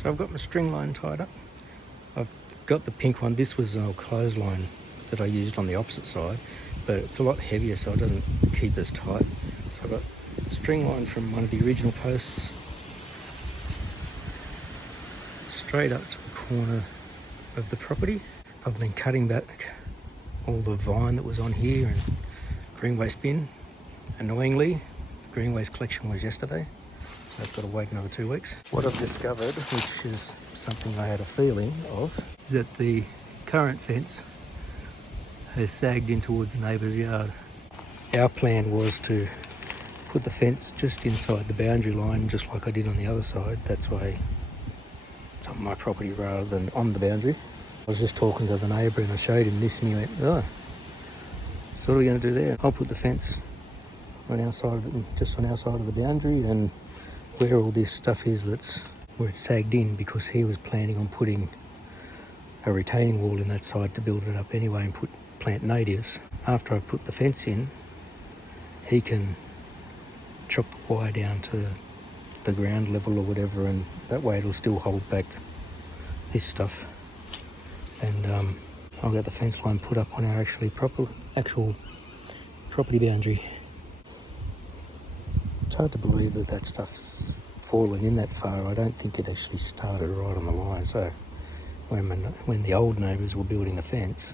So I've got my string line tied up. I've got the pink one. This was an old clothesline that I used on the opposite side, but it's a lot heavier, so it doesn't keep as tight. So I've got string line from one of the original posts straight up to the corner of the property. I've been cutting back all the vine that was on here and green waste bin. Annoyingly, the green waste collection was yesterday, so I've got to wait another 2 weeks. What I've discovered, which is something I had a feeling of, is that the current fence has sagged in towards the neighbour's yard. Our plan was to put the fence just inside the boundary line, just like I did on the other side. That's why it's on my property rather than on the boundary. I was just talking to the neighbour and I showed him this and he went, oh, so what are we going to do there? I'll put the fence on our side of it, just on our side of the boundary, and where all this stuff is, that's where it's sagged in, because he was planning on putting a retaining wall in that side to build it up anyway and plant natives. After I've put the fence in, he can chop the wire down to the ground level or whatever, and that way it'll still hold back this stuff. And I'll get the fence line put up on our actual property boundary. It's hard to believe that that stuff's fallen in that far. I don't think it actually started right on the line. So when the old neighbours were building the fence,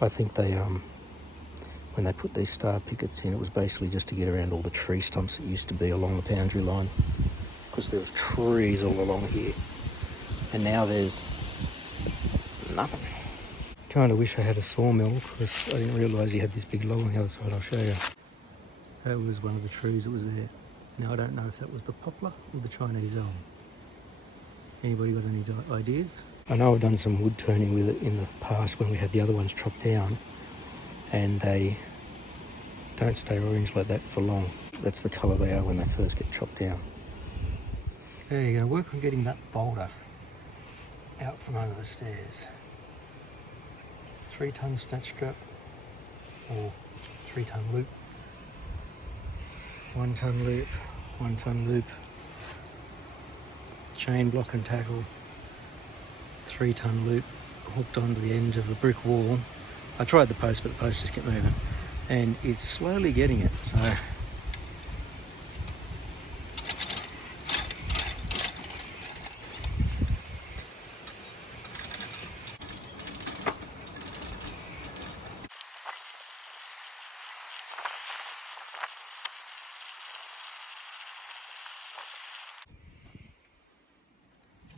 I think they when they put these star pickets in, it was basically just to get around all the tree stumps that used to be along the boundary line, because there was trees all along here, and now there's nothing. Kind of wish I had a sawmill, because I didn't realise you had this big log on the other side. I'll show you. That was one of the trees that was there. Now I don't know if that was the poplar or the Chinese elm. Anybody got any ideas? I know I've done some wood turning with it in the past when we had the other ones chopped down, and they don't stay orange like that for long. That's the colour they are when they first get chopped down. Okay, you're going to work on getting that boulder out from under the stairs. 3-ton snatch strap or 3-ton loop. 1-ton loop, 1-ton loop. Chain block and tackle. 3-ton loop hooked onto the edge of the brick wall. I tried the post, but the post just kept moving, and it's slowly getting it. So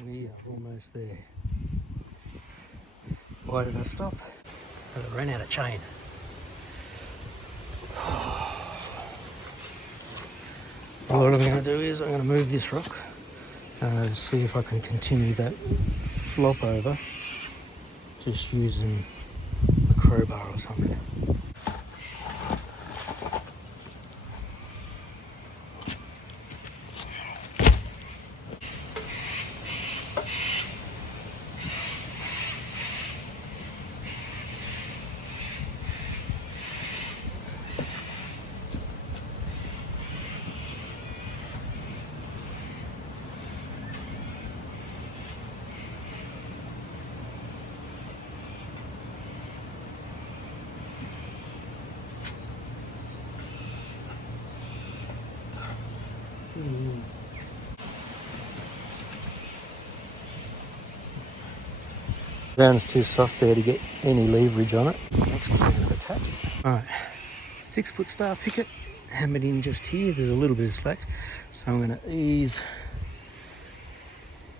we are almost there. Why did I stop? Because I ran out of chain. What I'm going to do is I'm going to move this rock, see if I can continue that flop over, just using a crowbar or something. Ground's too soft there to get any leverage on it. Next plan of attack. Alright, 6-foot star picket, hammered in just here. There's a little bit of slack, so I'm going to ease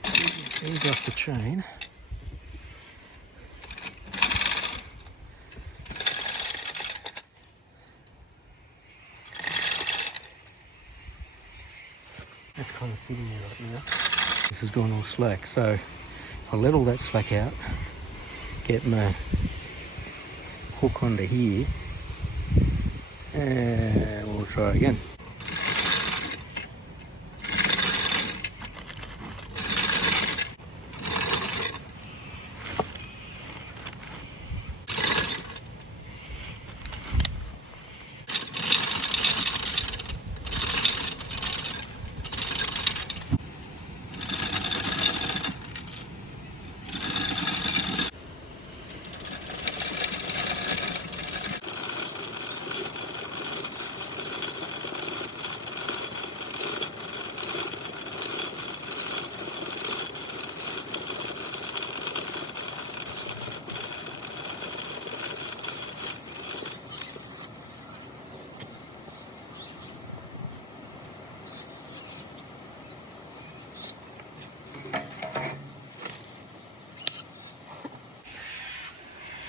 off the chain. That's kind of sitting there right now. This has gone all slack, so I'll let all that slack out, get my hook onto here, and we'll try again.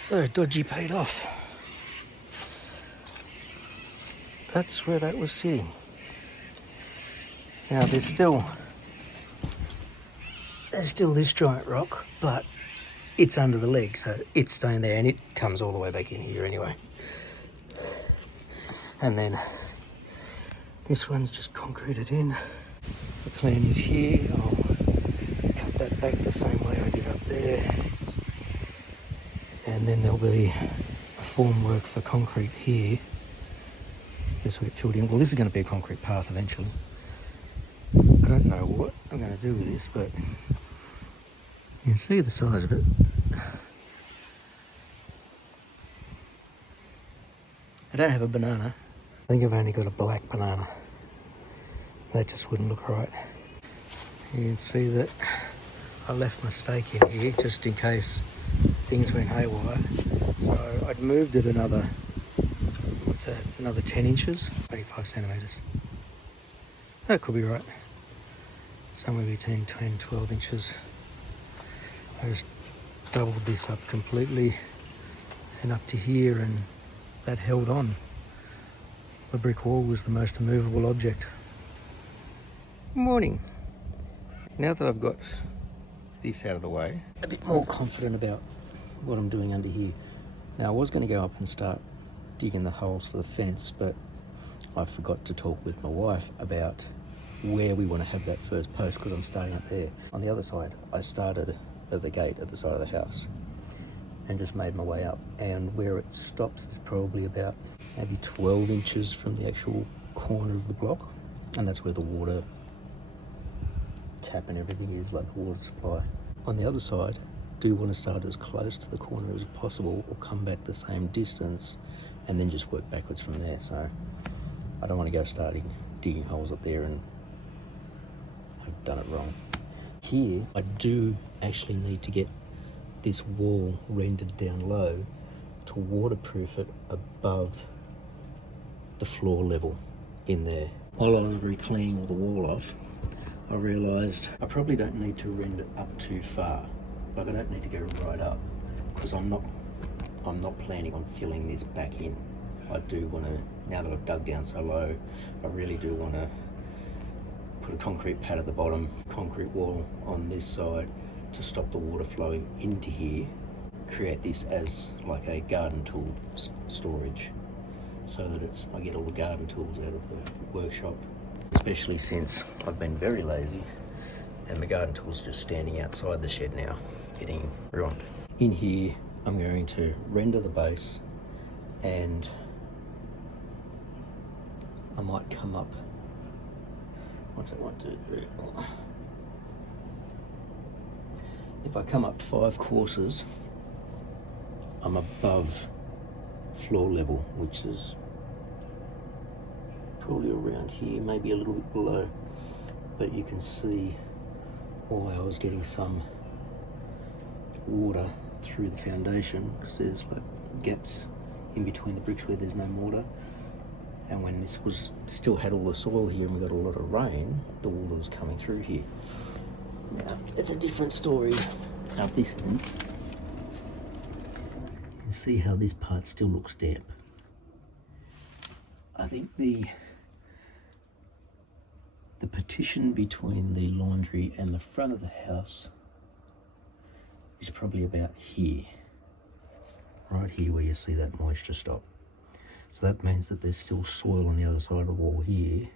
So dodgy paid off. That's where that was sitting. Now there's still this giant rock, but it's under the leg, so it's staying there, and it comes all the way back in here anyway. And then this one's just concreted in. The plan is here, I'll cut that back the same way I did up there. And then there'll be a formwork for concrete here. This way it filled in. Well, this is going to be a concrete path eventually. I don't know what I'm going to do with this, but you can see the size of it. I don't have a banana. I think I've only got a black banana. That just wouldn't look right. You can see that I left my stake in here just in case things went haywire. So I'd moved it another, what's that, another 10 inches, 25 centimetres. That could be right. Somewhere between 10 and 12 inches. I just doubled this up completely and up to here, and that held on. The brick wall was the most immovable object. Morning. Now that I've got this out of the way, a bit more confident about what I'm doing under here. Now I was going to go up and start digging the holes for the fence, but I forgot to talk with my wife about where we want to have that first post, because I'm starting up there. On the other side, I started at the gate at the side of the house and just made my way up, and where it stops is probably about maybe 12 inches from the actual corner of the block, and that's where the water tap and everything is, like the water supply. On the other side, do want to start as close to the corner as possible, or come back the same distance and then just work backwards from there. So I don't want to go starting digging holes up there and I've done it wrong. Here I do actually need to get this wall rendered down low to waterproof it above the floor level in there. While I was re-cleaning all the wall off, I realised I probably don't need to render up too far. Like, I don't need to go right up, because I'm not planning on filling this back in. I do want to, now that I've dug down so low, I really do want to put a concrete pad at the bottom, concrete wall on this side to stop the water flowing into here, create this as like a garden tool storage, so that I get all the garden tools out of the workshop, especially since I've been very lazy and the garden tools are just standing outside the shed now, getting ruined. In here, I'm going to render the base, and I might come up, what's that, 1, 2, 3, 4. If I come up 5 courses, I'm above floor level, which is probably around here, maybe a little bit below, but you can see why I was getting some water through the foundation, because there's like gaps in between the bricks where there's no mortar, and when this was still had all the soil here and we got a lot of rain, the water was coming through here. Now it's a different story up this end. You can see how this part still looks damp. I think the partition between the laundry and the front of the house is probably about here, right here where you see that moisture stop. So that means that there's still soil on the other side of the wall here,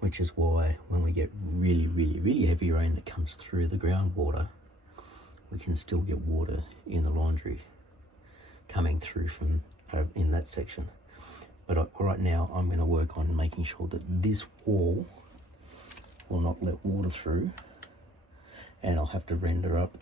which is why when we get really, really, really heavy rain that comes through the groundwater, we can still get water in the laundry coming through from in that section. But right now I'm going to work on making sure that this wall will not let water through, and I'll have to render up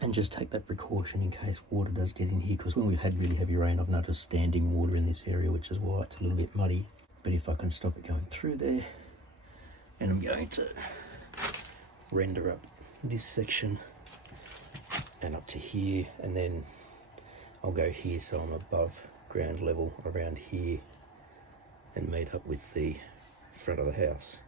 and just take that precaution in case water does get in here, because when we've had really heavy rain, I've noticed standing water in this area, which is why it's a little bit muddy. But if I can stop it going through there, and I'm going to render up this section and up to here, and then I'll go here so I'm above ground level around here and meet up with the front of the house.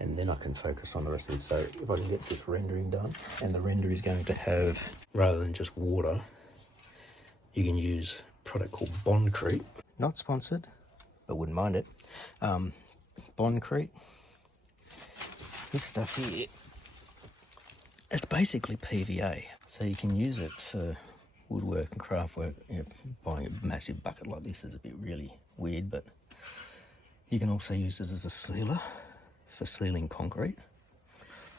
and then I can focus on the rest of it. So if I can get this rendering done, and the render is going to have, rather than just water, you can use a product called Bondcrete. Not sponsored, but wouldn't mind it. Bondcrete. This stuff here, it's basically PVA. So you can use it for woodwork and craft work. You know, buying a massive bucket like this is a bit really weird, but you can also use it as a sealer for sealing concrete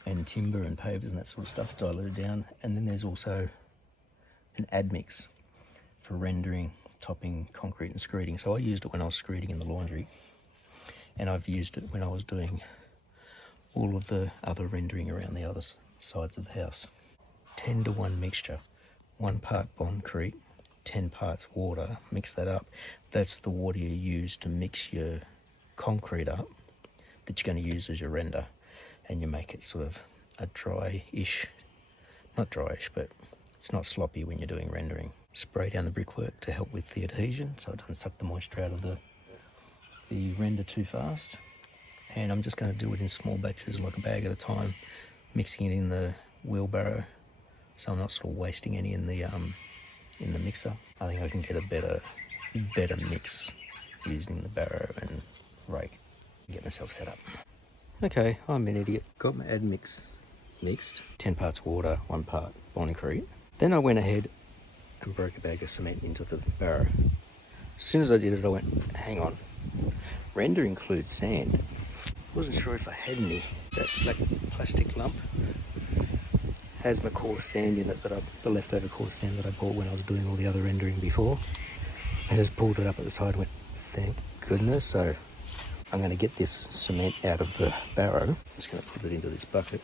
and timber and pavers and that sort of stuff, diluted down. And then there's also an admix for rendering, topping concrete and screeding. So I used it when I was screeding in the laundry, and I've used it when I was doing all of the other rendering around the other sides of the house. 10-to-1 mixture, 1 part Bondcrete, 10 parts water. Mix that up. That's the water you use to mix your concrete up that you're going to use as your render, and you make it sort of a dry-ish, not dryish, but it's not sloppy when you're doing rendering. Spray down the brickwork to help with the adhesion so it doesn't suck the moisture out of the render too fast. And I'm just going to do it in small batches, like a bag at a time, mixing it in the wheelbarrow so I'm not sort of wasting any in the mixer. I think I can get a better mix using the barrow and rake. Get myself set up. Okay, I'm an idiot. Got my admix mixed, 10 parts water, 1 part Bondcrete. Then I went ahead and broke a bag of cement into the barrow. As soon as I did it, I went, hang on, render includes sand. Wasn't sure if I had any. That black plastic lump has my coarse sand in it, the leftover coarse sand that I bought when I was doing all the other rendering before. I just pulled it up at the side and went, thank goodness. So I'm going to get this cement out of the barrow. I'm just going to put it into this bucket.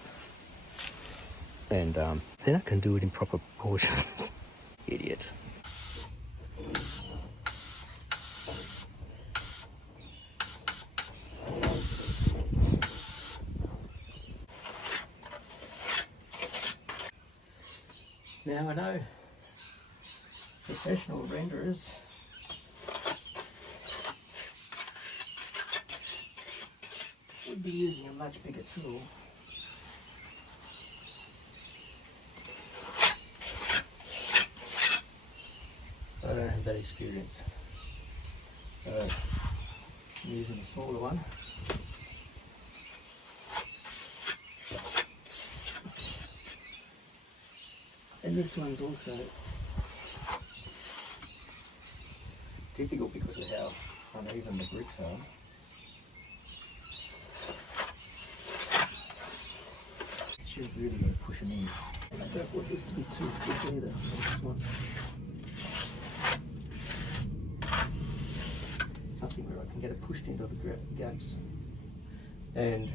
And then I can do it in proper proportions. Idiot. Now I know professional renderers would be using a much bigger tool. I don't have that experience, so I'm using a smaller one. And this one's also difficult because of how uneven the bricks are. You've really got to push them in. And I don't want this to be too thick either on this one. Something where I can get it pushed into the gaps and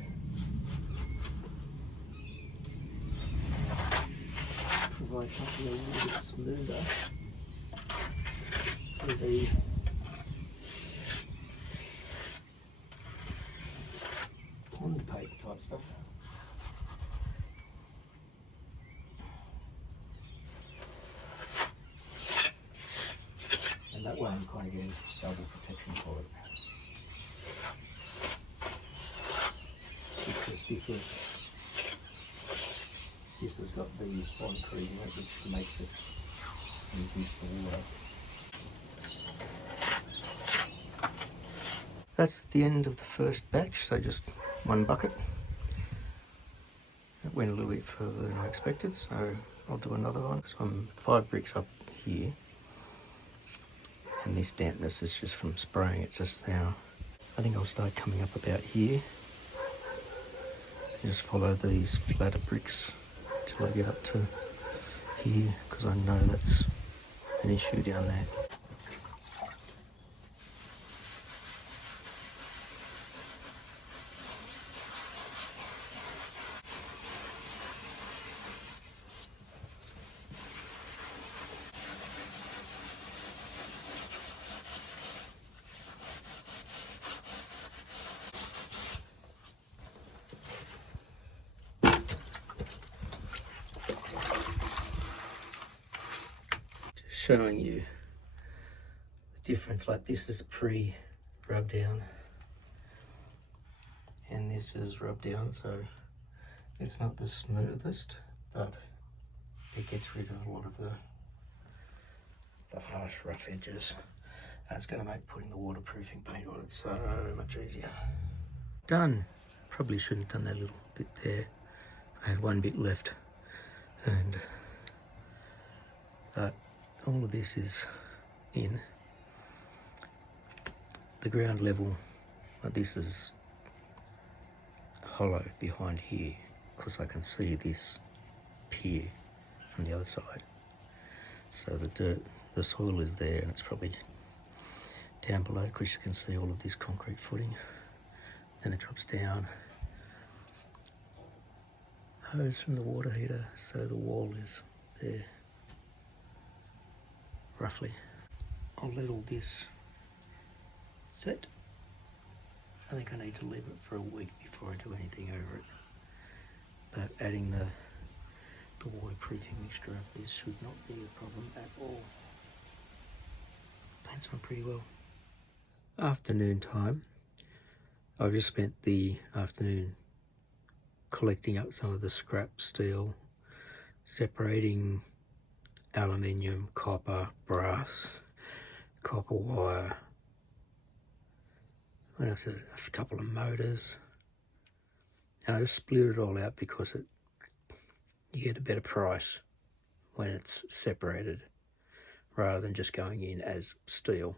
provide something a little bit smoother for the pond paper type stuff. And that way I'm kind of getting double protection for it. Because this has got the Bondcrete in it, which makes it resist the water. That's the end of the first batch, so just 1 bucket. It went a little bit further than I expected, so I'll do another one. So I'm 5 bricks up here, and this dampness is just from spraying it just now. I think I'll start coming up about here. Just follow these flatter bricks till I get up to here, because I know that's an issue down there. Showing you the difference. Like, this is pre-rub down, and this this is rubbed down, so it's not the smoothest, but it gets rid of a lot of the harsh rough edges. And it's going to make putting the waterproofing paint on it so much easier. Done. Probably shouldn't have done that little bit there. I had one bit left, and but all of this is in. The ground level, this is hollow behind here because I can see this pier from the other side. So the dirt, the soil is there, and it's probably down below because you can see all of this concrete footing. Then it drops down. Hose from the water heater, so the wall is there, roughly. I'll let all this set. I think I need to leave it for a week before I do anything over it. But adding the waterproofing mixture of this should not be a problem at all. Paints on pretty well. Afternoon time. I've just spent the afternoon collecting up some of the scrap steel, separating aluminium, copper, brass, copper wire. What else? A couple of motors. And I just split it all out because you get a better price when it's separated rather than just going in as steel.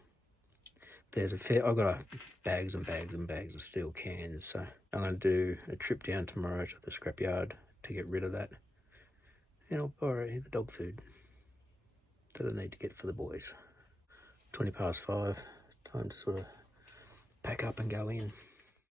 I've got bags and bags and bags of steel cans, so I'm going to do a trip down tomorrow to the scrapyard to get rid of that. And I'll borrow the dog food that I need to get for the boys. 5:20, time to sort of pack up and go in.